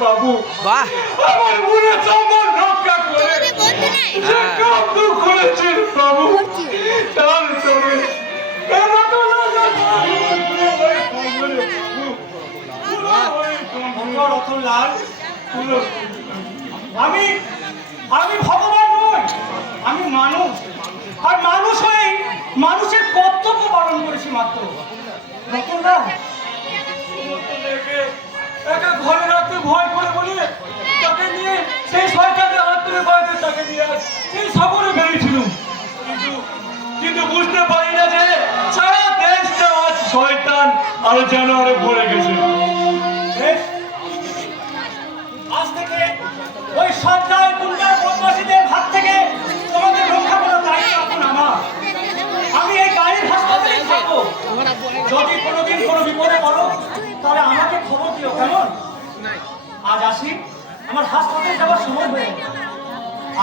বাবু বাহ আমার মনে আমার রক্ষা করে যে হ্যাঁ। কাব্য করেছেন বাবু তার রতনলাল আমি আমি ভগবান নই আমি মানুষ আর মানুষ হয়ে মানুষের কর্তব্য পালন করেছি মাত্র রতনলাল একা ঘরে রাখতে ভয় করে বলে তাকে নিয়ে সেই সরকারের হাত তুলে বাড়িতে তাকে নিয়ে সেই সফরে বেরিয়েছিল কিন্তু কিন্তু বুঝতে পারি না যে সারা দেশটা আজ শয়তান আর জানোয়ারে ভরে গেছে। আজ আসি আমার হাসপাতালে যাওয়ার সময় হয়ে।